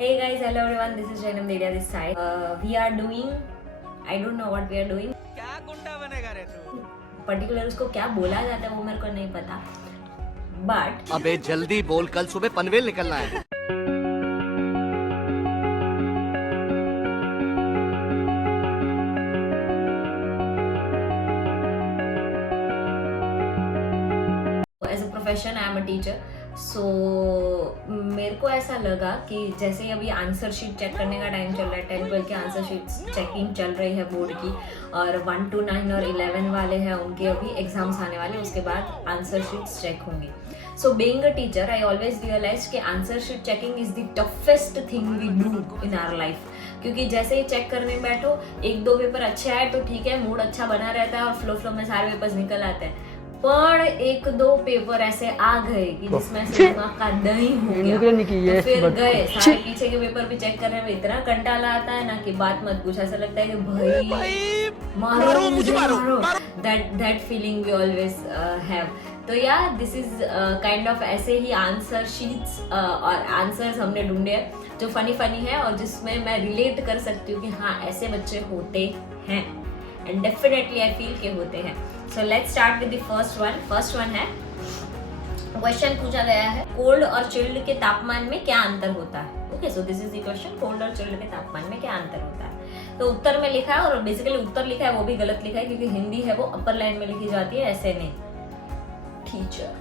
Hey guys, hello everyone. This is Jainam Dedia this side. We are doing, I don't know what we are doing. क्या गुंडा बनेगा रे तू? Particular उसको क्या बोला जाता है वो मेरे को नहीं पता. But अबे जल्दी बोल, कल सुबह पनवेल निकलना है. As a profession I am a teacher. So मेरे को ऐसा लगा कि जैसे ही अभी आंसर शीट चेक करने का टाइम चल रहा है, 10-12 के आंसर शीट चेकिंग चल रही है बोर्ड की, और 1 to 9 और 11 वाले हैं उनके अभी एग्जाम्स आने वाले, उसके बाद आंसर शीट्स चेक होंगी. So being a teacher I always realize कि answer sheet checking is the toughest thing we do in our life. क्योंकि जैसे ही चेक करने बैठो, 1-2 पेपर अच्छे आए तो ठीक है, मूड अच्छा बना रहता है और फ्लो में सारे पेपर्स निकल आते हैं. पर 1-2 पेपर ऐसे आ गए कि जिसमें से दिमाग का दही हो गया, तो फिर गए सारे पीछे के पेपर भी चेक करने में इतना कंटाला आता है ना कि बात मत पूछ. ऐसा लगता है कि भाई मारो मुझे मारो. That feeling we always have. तो या दिस इज काइंड ऑफ ऐसे ही आंसर शीट्स और आंसर्स हमने ढूंढे हैं जो फनी है और जिसमें मैं रिलेट कर सकती हूँ कि हाँ ऐसे बच्चे होते हैं, एंड डेफिनेटली आई फील के होते हैं. So let's start with the first one है, क्वेश्चन पूछा गया है कोल्ड और चिल्ड के तापमान में क्या अंतर होता है. Okay, so this is the question, cold और चिल्ड के तापमान में क्या अंतर होता है. तो उत्तर में लिखा है, और बेसिकली उत्तर लिखा है वो भी गलत लिखा है क्योंकि हिंदी है वो अपर लाइन में लिखी जाती है, ऐसे नहीं. टीचर,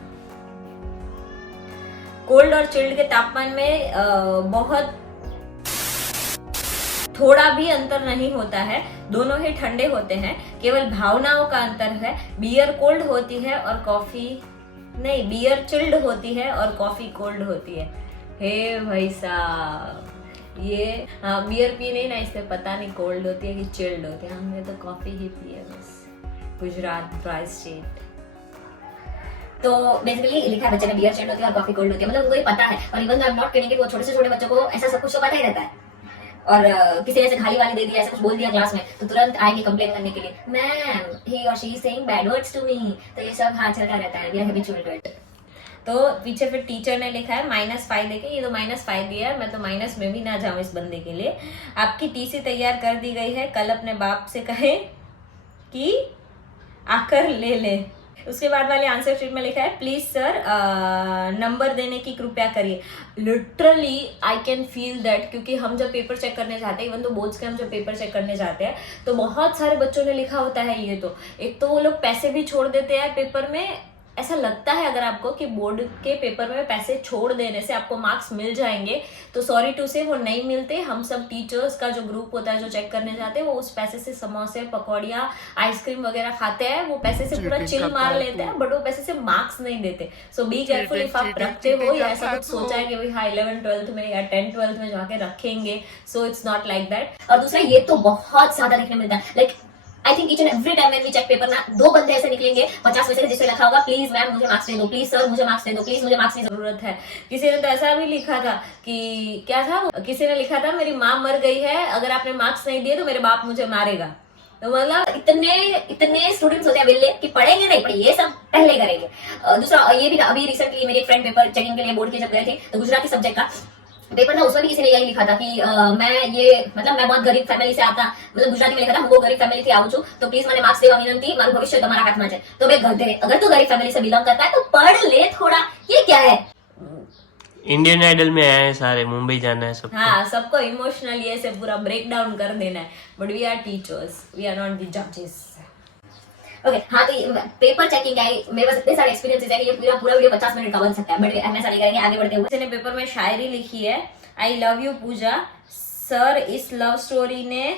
कोल्ड और चिल्ड के तापमान में बहुत थोड़ा भी अंतर नहीं होता है, दोनों ही ठंडे होते हैं. केवल भावनाओं का अंतर है. बियर कोल्ड होती है और कॉफी नहीं, बियर चिल्ड होती है और कॉफी कोल्ड होती है. हे भाई साहब, ये बियर पी नहीं ना, इससे पता नहीं कोल्ड होती है कि चिल्ड होती है. हमने तो कॉफी ही पी है बस. Gujarat dry state. तो बेसिकली लिखा है बच्चे ने बियर चिल्ड होती है और कॉफी कोल्ड होती है, मतलब उनको ये पता है. और even I am not kidding, वो छोटे से छोटे बच्चों को ऐसा सब कुछ तो पता ही रहता है. और किसी ने ऐसे खाली वाली दे दिया, ऐसा कुछ बोल दिया क्लास में, तो तुरंत आएंगे कंप्लेन करने के लिए, मैम ही और she is saying bad words to me. तो ये सब हाथ चलता रहता है, we are habitual to it. तो पीछे फिर टीचर ने लिखा है -5 देके, ये तो -5 दिया है, मैं तो माइनस में भी ना जाऊं इस बंदे के लिए. आपकी टीसी तैयार कर दी गई है, कल अपने बाप से कहे कि आकर ले ले. उसके बाद वाले आंसर शीट में लिखा है प्लीज सर नंबर देने की कृपया करिए. Literally I can feel that, क्योंकि हम जब पेपर चेक करने जाते हैं, इवन तो बोर्ड्स के हम जब पेपर चेक करने जाते हैं तो बहुत सारे बच्चों ने लिखा होता है ये. तो एक तो वो लोग पैसे भी छोड़ देते हैं पेपर में. ऐसा लगता है अगर आपको कि बोर्ड के पेपर में पैसे छोड़ देने से आपको मार्क्स मिल जाएंगे, तो सॉरी टू से वो नहीं मिलते. हम सब टीचर्स का जो ग्रुप होता है जो चेक करने जाते हैं, वो उस पैसे से समोसे, पकौड़ियाँ, आइसक्रीम वगैरह खाते हैं. वो पैसे से पूरा चिल मार लेते हैं, बट वो पैसे से मार्क्स नहीं देते. सो बी केयरफुल इफ आप रखते हो या ऐसा कुछ सोचा है कि भाई हाँ 11th-12th में या 10th-12th में जाके रखेंगे, so it's not like that. और दूसरा ये तो बहुत ज्यादा देखने मिलता है, like I think each and every time when we check paper ना, 2 बंदे ऐसे निकलेंगे 50 में से जिसमें लिखा होगा प्लीज मैम मुझे मार्क्स दे दो, प्लीज सर मुझे मार्क्स दे दो, प्लीज मुझे मार्क्स की जरूरत है. किसी ने तो ऐसा भी लिखा था कि क्या था, किसी ने लिखा था मेरी माँ मर गई है, अगर आपने मार्क्स नहीं दिए तो मेरे बाप मुझे मारेगा. तो मतलब इतने स्टूडेंट्स होते हैं विल्ले कि पढ़ेंगे नहीं पढ़ेंगे, ये सब पहले करेंगे. दूसरा ये भी अभी रिसेंटली मेरे फ्रेंड पेपर चेकिंग के लिए बोर्ड के जब गए थे, तो गुजराती सब्जेक्ट का पेपर था, उसमें भी किसी ने यही लिखा था कि मैं बहुत गरीब फैमिली से आता, मतलब गुजराती में लिखा था, હું गरीब फैमिली થી આવું છું, तो प्लीज મને मार्क्स देवा विनंती, મારું भविष्य તમારા हाथમાં છે. तो भाई गधे, अगर तू गरीब फैमिली से बिलोंग करता है तो पढ़ ले थोड़ा. ये क्या है, इंडियन आइडल में आए हैं सारे, मुंबई जाना है सबको. हाँ सबको इमोशनली ऐसे पूरा ब्रेक डाउन कर देना है. But we are teachers, we are not the जजेस. ओके हाँ, तो पेपर चेकिंग है, मेरे पास इतने सारे एक्सपीरियंसेस है कि ये पूरा वीडियो 50 मिनट का बन सकता है, बट हम ऐसा नहीं करेंगे. आगे बढ़ते हुए किसी ने पेपर में शायरी लिखी है, I love you Pooja sir, इस लव स्टोरी ने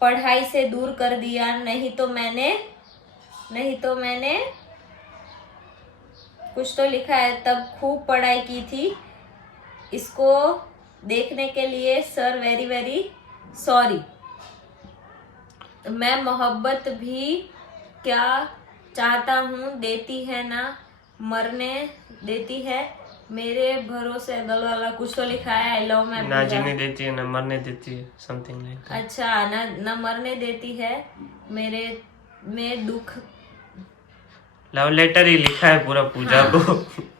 पढ़ाई से दूर कर दिया, नहीं तो मैंने कुछ तो लिखा है, तब खूब पढ़ाई की थी, इसको देखने के लिए सर वेरी वेरी सॉरी. मैं मोहब्बत भी क्या चाहता हूँ, देती है ना मरने देती है, मेरे भरोसे गल वाला कुछ तो लिखा है. आई लव मैं ना जीने देती है ना मरने देती है, समथिंग लाइक. अच्छा, ना मरने देती है, मेरे में दुख. लव लेटर ही लिखा है पूरा पूजा को.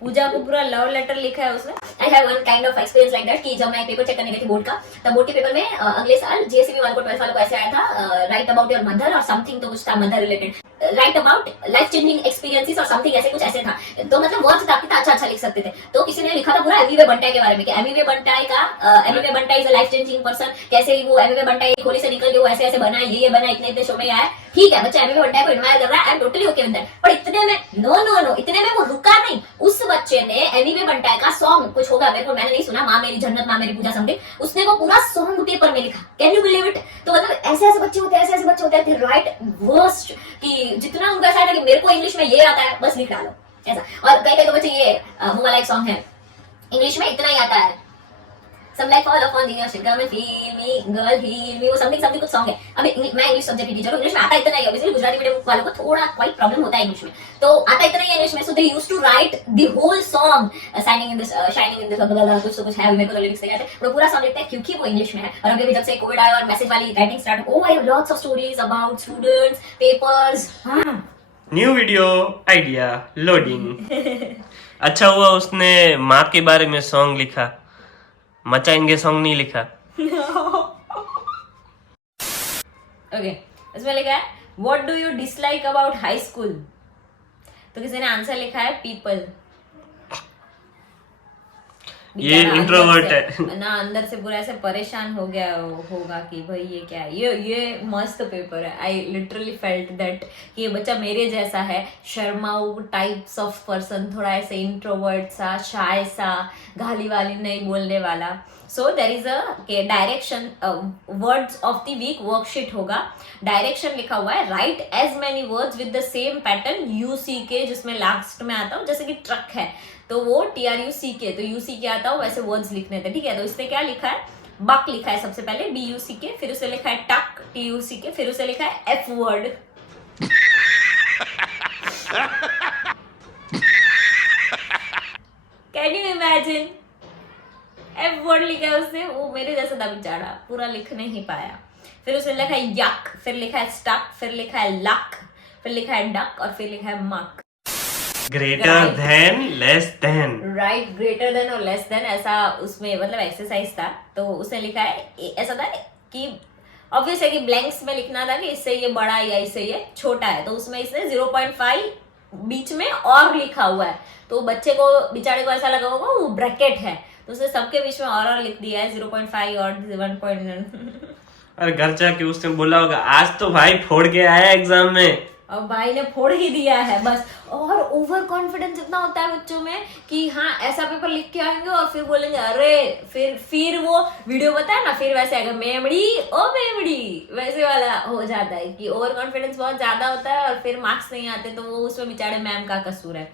पूजा को पूरा लव लेटर लिखा है उसने. I have one kind of experience like that कि जब मैं पेपर चेक करने गई थी बोर्ड का, तब बोर्ड के पेपर में अगले साल जीएससीबी वालों को 12th वालों को ऐसे आया था, राइट अबाउट योर मदर और समथिंग, तो कुछ था mother related, right about life changing experiences और समथिंग, ऐसे कुछ ऐसे था। तो मतलब वर्ड्स था कितना अच्छा अच्छा लिख सकते थे। तो किसी ने लिखा था पूरा एमिवे बंटाई के बारे में कि Emiway Bantai is a life changing person, कैसे ही वो एमिवे बंटाई खोली से निकल के वो ऐसे ऐसे बना, ये बना, इतने इतने शो में आया। ठीक है, बच्चा एमिवे बंटाई को एडमायर कर रहा है, I am totally okay with that. पर इतने में नो इतने में वो रुका नहीं। उस बच्चे ने एमिवे बंटाई का सॉन्ग कुछ होगा, मेरे को मैंने नहीं सुना, माँ मेरी जन्नत माँ मेरी पूजा समथिंग, उसने वो पूरा सॉन्ग पेपर में लिखा। Can you believe it? तो मतलब ऐसे ऐसे बच्चे होते हैं, ऐसे ऐसे बच्चे होते हैं, राइट वर्स्ट कि जितना उनका ऐसा था कि मेरे को इंग्लिश में ये आता है बस लिख डालो ऐसा। और कई कई तो बच्चे ये वो वाला एक सॉन्ग है इंग्लिश में इतना ही आता है, some like fall upon the ocean come and feel me girl heal me, वो समथिंग कुछ सॉन्ग है। अभी मैं इंग्लिश सब्जेक्ट की टीचर हूँ, इंग्लिश में आता इतना ही है, ऑब्वियसली गुजराती मीडियम वालों को थोड़ा क्वाइट प्रॉब्लम होता है इंग्लिश में, तो आता इतना ही है इंग्लिश में। So they used to write the whole song shining in this कुछ तो कुछ है, मेरे को तो लिरिक्स नहीं आते, वो पूरा सॉन्ग लिखते हैं क्योंकि वो इंग्लिश में है। और अभी जब से कोविड आया और मैसेज वाली writing start, oh I have lots of stories about students papers. New video idea loading. अच्छा हुआ उसने माँ के बारे में सॉन्ग लिखा, मचाएंगे सॉन्ग नहीं लिखा। ओके, इसमें लिखा है what do you dislike about high school, तो किसी ने आंसर लिखा है पीपल। ये इंट्रोवर्ट है ना, अंदर से पूरा ऐसे परेशान हो गया होगा कि भाई ये क्या है, ये मस्त पेपर है। आई लिटरली फेल्ट दैट कि ये बच्चा मेरे जैसा है, शर्माऊ टाइप्स ऑफ पर्सन, थोड़ा ऐसे इंट्रोवर्ट सा, शाय सा, गाली वाली नहीं बोलने वाला। So there is a direction words of the week worksheet होगा, डायरेक्शन लिखा हुआ है, write as many words with the same pattern UCK, जिसमें लास्ट में आता हूँ, जैसे कि ट्रक है तो वो TRUCK, तो UCK आता हो वैसे वर्ड्स लिखने थे। ठीक है, तो इसने क्या लिखा है, बक लिखा है सबसे पहले BUCK, फिर उसे लिखा है टक TUCK, फिर उसे लिखा है F word. Can you imagine, F word लिखा है उसने, वो मेरे जैसा था बेचारा, पूरा लिख नहीं पाया। फिर उसने लिखा है यक, फिर लिखा है स्टक, फिर लिखा है लक, फिर लिखा है डक और फिर लिखा है मक। Greater than less than, right, greater than और लेस देन, ऐसा उसमें मतलब एक्सरसाइज था। तो उसने लिखा है ऐसा था कि ऑब्वियस है कि ब्लैंक्स में लिखना था कि इससे ये बड़ा या इससे ये छोटा है, तो उसमें इसने 0.5 बीच में और लिखा हुआ है, तो बच्चे को बेचारे को ऐसा लगा होगा वो ब्रैकेट है, तो उसने सबके बीच में और लिख दिया है 0.5 और 1. और घर जाके उसने बोला होगा आज तो भाई फोड़ के आया एग्जाम में, और भाई ने फोड़ ही दिया है बस। और ओवर कॉन्फिडेंस इतना होता है बच्चों में कि हाँ ऐसा पेपर लिख के आएंगे और फिर बोलेंगे अरे, फिर वो वीडियो बताया ना, फिर वैसे आएगा मेमड़ी ओ मेमड़ी, वैसे वाला हो जाता है कि ओवर कॉन्फिडेंस बहुत ज्यादा होता है और फिर मार्क्स नहीं आते, तो वो उसमें बेचारे मैम का कसूर है।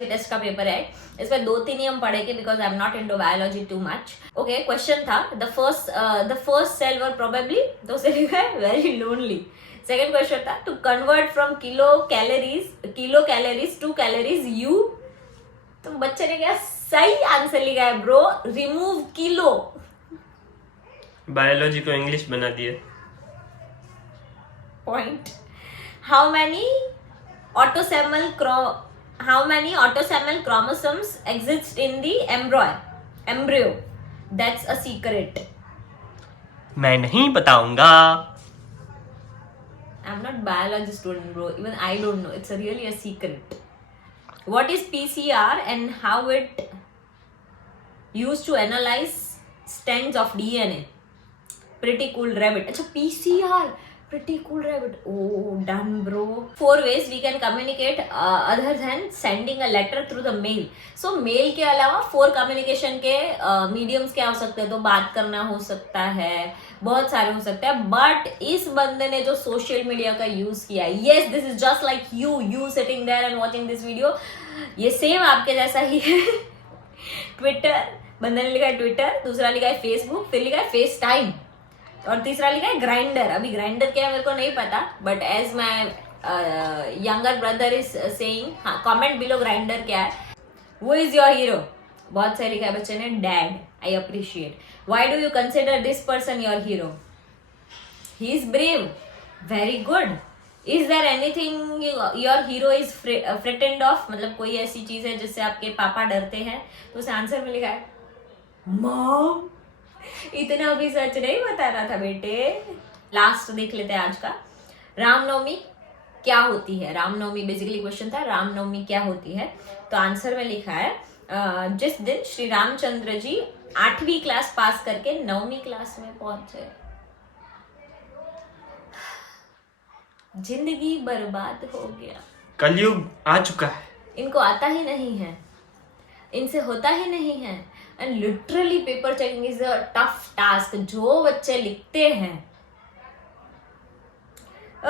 टेस्ट का पेपर है, इसमें 2-3 ही हम पढ़ेंगे because I am not into biology too much. Okay, question था the first cell were probably, तो उसे लिखा है वेरी लोनली। सेकेंड क्वेश्चन था to convert from kilo calories to calories you, तो बच्चे ने क्या सही आंसर लिखा है ब्रो, रिमूव किलो। बायोलॉजी को इंग्लिश बना दिया। Point, how many autosomal chromosomes exist in the embryo, that's a secret. मैं नहीं बताऊंगा। I'm not biology student bro, even I don't know, it's really a secret. What is PCR and how it used to analyze strands of DNA? Pretty cool rabbit. अच्छा, PCR, pretty cool rabbit. Oh, done bro. 4 ways we can communicate other than sending a letter through the mail. So mail के अलावा 4 communication के mediums क्या हो सकते हैं, तो बात करना हो सकता है, बहुत सारे हो सकते हैं, बट इस बंदे ने जो सोशल मीडिया का यूज किया, yes this is just like you sitting there and watching this video, ये सेम आपके जैसा ही है। ट्विटर, बंदे ने लिखा है ट्विटर, दूसरा लिखा है फेसबुक, फिर लिखा है फेस टाइम, और तीसरा लिखा है ग्राइंडर। अभी ग्राइंडर क्या है मेरे को नहीं पता, but as my younger brother is saying, हाँ कमेंट बिलो ग्राइंडर क्या है। वो इज योर हीरो, बहुत सही लिखा है बच्चे ने, dad, I appreciate. Why do you consider this person your hero? He is brave, very good. Is there anything your hero is frightened of, मतलब कोई ऐसी चीज है जिससे आपके पापा डरते हैं? तो उस आंसर में लिखा है मॉम। इतना भी सच नहीं बता रहा था बेटे। लास्ट देख लेते हैं आज का। रामनवमी क्या होती है? रामनवमी बेसिकली क्वेश्चन था, रामनवमी क्या होती है? तो आंसर में लिखा है जिस दिन श्री रामचंद्र जी 8वीं क्लास पास करके 9वीं क्लास में पहुंचे। जिंदगी बर्बाद हो गया। कलयुग आ चुका है। इनको आता ही नहीं है, इनसे होता ही नहीं है। And literally paper checking is a tough task जो बच्चे लिखते हैं।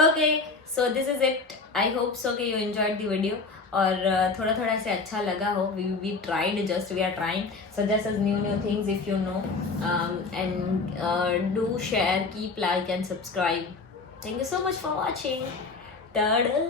Okay, so this is it. I hope so कि यू एंजॉयड द वीडियो और थोड़ा थोड़ा से अच्छा लगा हो। We tried, just we are trying, suggest us new things if you know, and do share, keep like and subscribe. Thank you so much for watching. Ta-da!